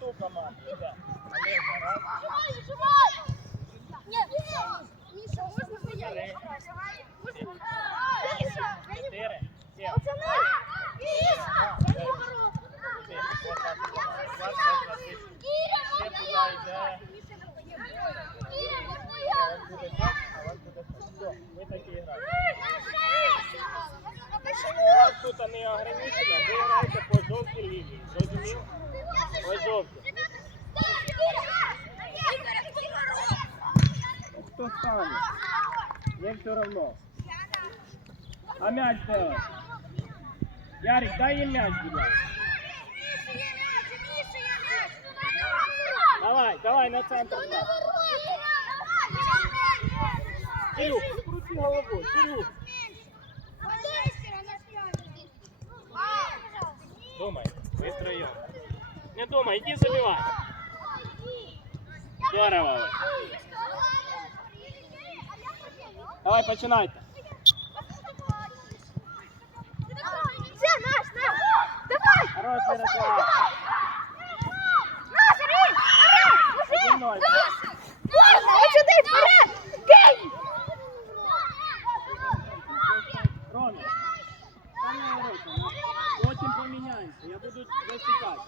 ту команду. Іде. Олега, раз. Нет, Миша, можно Три. заявить? Чотири. Сім. Пацаны! Миша! Чотири. Вот так. Двадцять, двадцять. Ще туди йде. А вас буде так, а вас буде так. Все, ви такі граєте. У вас тут не ограничено, ви граєте по жовтій лінії. Зрозумів? По жовтій. Хто стане? Мне все равно. А мяч давай. Ярик, дай им мяч, будь ласка. Давай, давай на центр. став. Кирюх, не крути головой, Кирюх. Думай, вы втроем. Не думай, иди забивай. Здорово. Давай, починайте. Все, наш, наш! Давай! Хорош, Мирослав. Нас, Рин! Вперед! Один-ноль. Можна! Ось сюди, вперед! Кей! Рома, стань на ворота. Потім поміняємося, я буду засікати.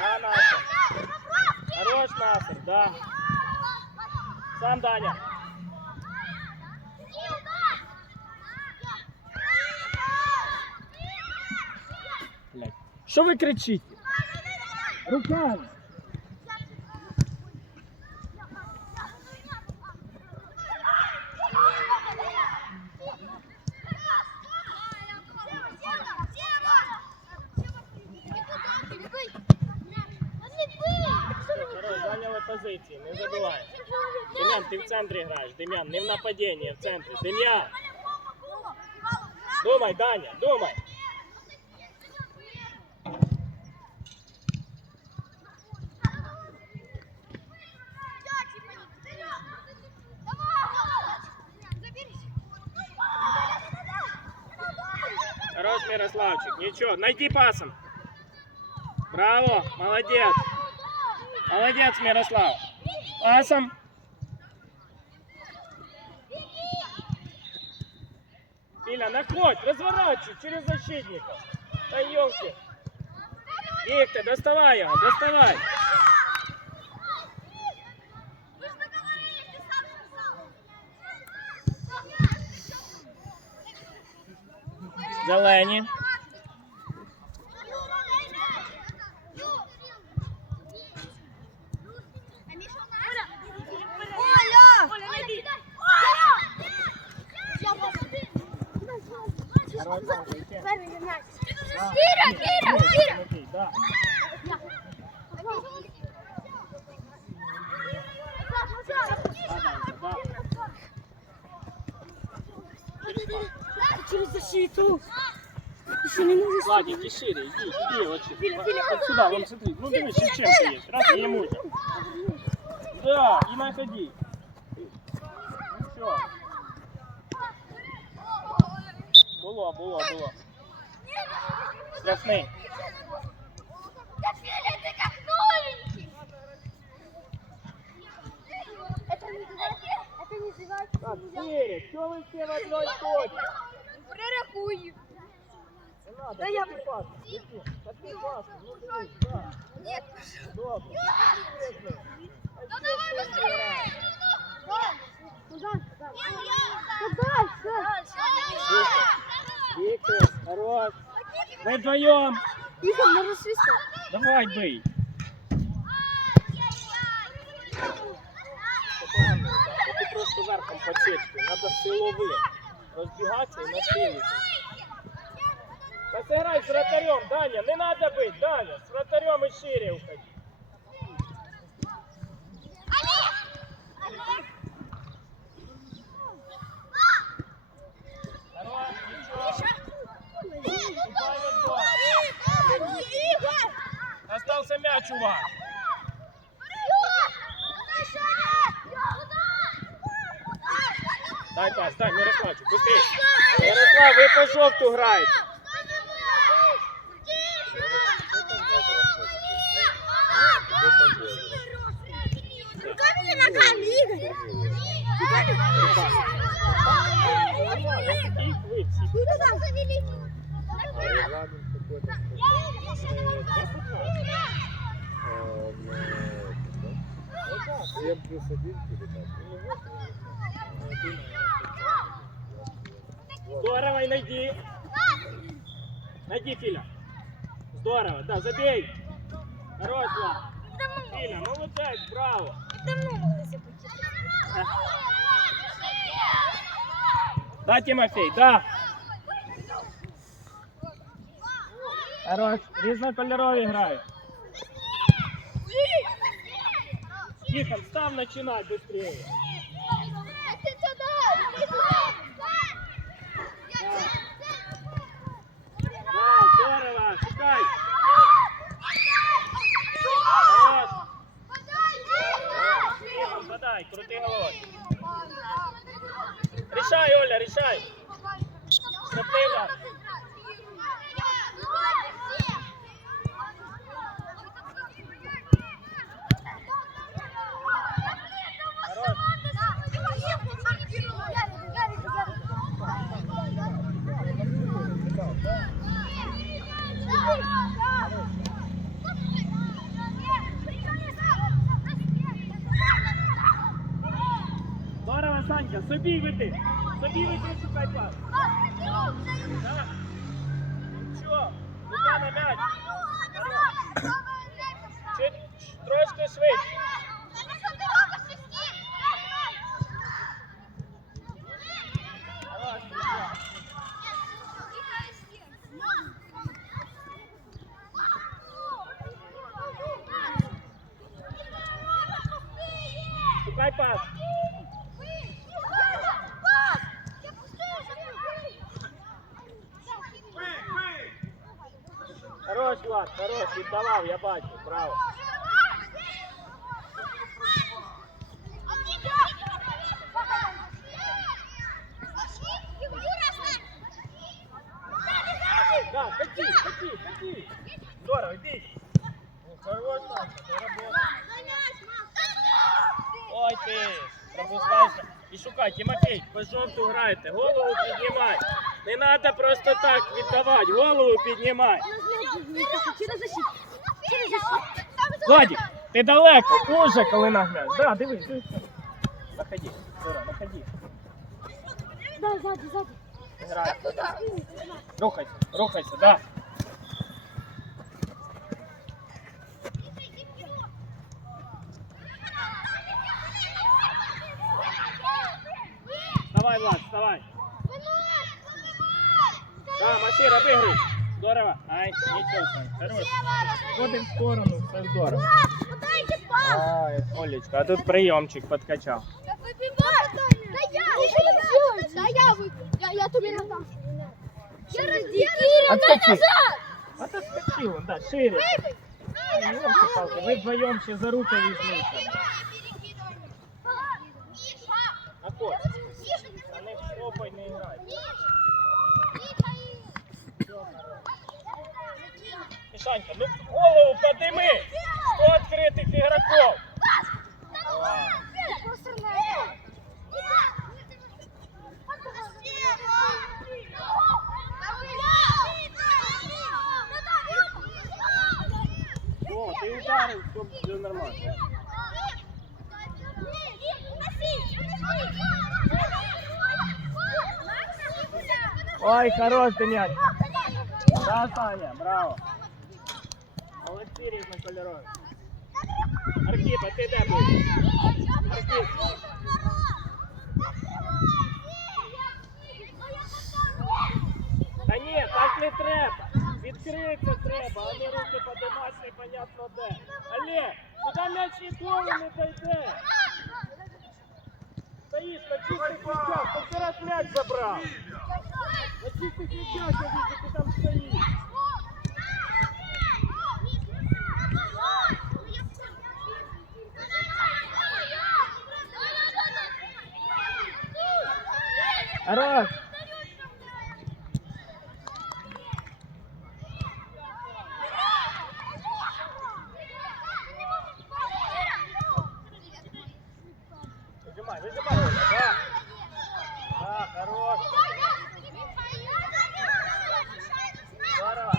Да, Настя. Хорош, Насер, да. Сам Даня. Блядь. Що ви кричите? Руками. зайняли позиції, не забувай. Дем'ян, ти в центрі граєш. Дем'ян, не в нападінні, а в центрі. Дем'ян, думай, Даня, думай. Хорош, Мирославчик, ничего, найди пасом. Браво, молодец. Молодец, Мирослав. Пасом. Иля, находь, разворачивай через защитника. Да елки. Виктор, доставай его, доставай. Зелені. Кира, Кира, Кира! Через защиту. Еще не нужно. Владик, иди шире, иди, иди, вот, сюда. вон смотри, ну дивись, Шевченко есть, раз и ему. Да, и находи. було, було. Страшний. Сири, что вы все в одной точке? Прорахуй. Да я припас. Нет, Ну давай быстрее! Куда? Куда? Куда? хорош. Вы вдвоем. Игорь, можно свистать. Давай, бей. Ти просто верхом подсечку. Надо силовим. Розбігатися і насилити. Та сыграй с вратарем, Даня, не надо быть, Даня. С вратарем и шире уходи. Всі? Вы туда завели. А регламент какой-то. Плюс один передача. Здорово, и найди. Найди, Филя. Здорово, да, забей. Хорош, Влад. Филя, молодець, браво. Давно могли себе Да, Тимофей, да. Хорош, різнокольорові грають. Тихон, став начинать быстрее. Здорово. Решай, Оля, решай. Строптива. Здорово, Санька, собі вийти. Собі вийти, шукай пас. Так. Нічого, рука на м'яч. Трошки швидше. Хорош, Мирослав. Шукай пас. Хорош, Влад, хорош, віддавав, я бачу, браво. Да, ходи, ходи. Здорово, иди. Ой ти. І шукай, Тимофей, по жовту грайте, голову піднімай. Не треба просто так віддавати, голову піднімай. Через защиту. Через защиту. Владик, ти далеко, уже коли нагнеш. Да, дивись, дивись. Заходи, Здорово, заходи. Да, сзади, сзади. Грай. Рухайся, рухайся, да. Давай, Влад, вставай. Да, Масир, обыгрывай. Здорово. Ай, ничего, хорош. Ходим в сторону, все здорово. Подайте пас. Ай, Олечка, а тут приемчик подкачал. Да выбивай. Да я. Да я выиграю. Я, я тебе надам. Я раздел. Отскочи. А ты отскочил, да, шире. Ёлки-палки, Вы вдвоем все за руку візьмите. На кот. А не хлопай, не играй. Мишанька, ну голову подними! Сто открытых игроков! О, ты ударил, все, все нормально. Ой, хорош ты мяч. Да, Саня, браво. Молодці різнокольорові. Архіпа, ти де будеш? Архіп. Та ні, так не треба. Відкритися треба, а не руки подимати непонятно де. Але, туди м'яч ніколи не дойде. Стоїш на чистих м'ячах, ти зараз м'яч забрав. На чистих м'ячах я вижу, ти там стоїш. Хорош. Выжимай, выжимай, Оля, да. Да, хорош. Здорово.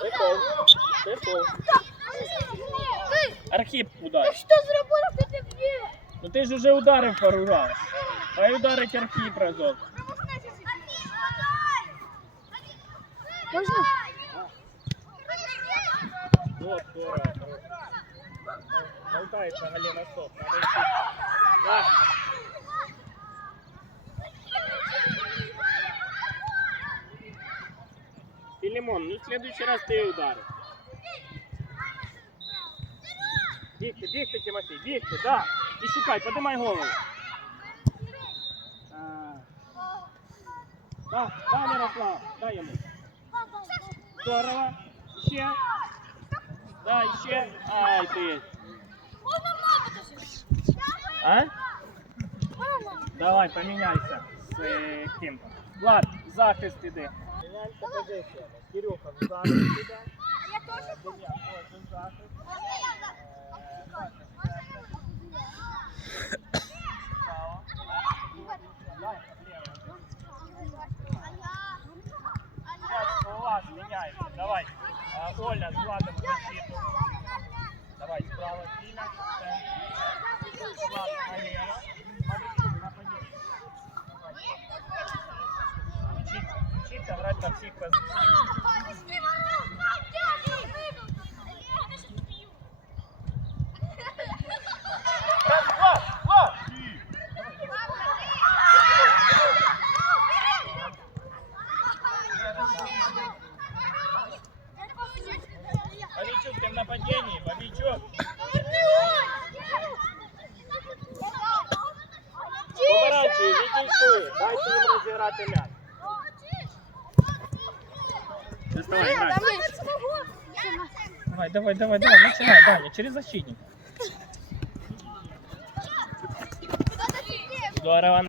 Прикол. Прикол. Архип удар. Що зробив ти деб'є? Ну ти ж уже ударив пару раз. Хай ударить Архип разок. Можна? Вот, здорово. Болтается Галина Соп. Надо идти. Да. Филимон, ну в следующий раз ты ударишь. Бігти, бігти, Тимофій, бігти, да. І шукай, подимай голову. А. Да, Мирослав, дай йому. Здорово. Ще. Да, ще. Ай, ти. А? Давай, поміняйся з е, ким. Влад, захист іди. Кирюха в захист іде. Дем'ян теж в захист. Право. Дай, вліво. Сейчас у вас меняется. Давай. А, Оля, с Владом в защиту. Давай, справа Тина. Влад, налево. Маврикюк, нападение. Учиться, учиться играть на всех позициях. Раз, Влад, Влад! Павичук, ты в нападении, Павичук. Помаранчеві, відійшли. Дайте їм розіграти м'яч. Доставай, грай. Давай, давай, давай, давай, начинай, Даня, через защитник. Здорово.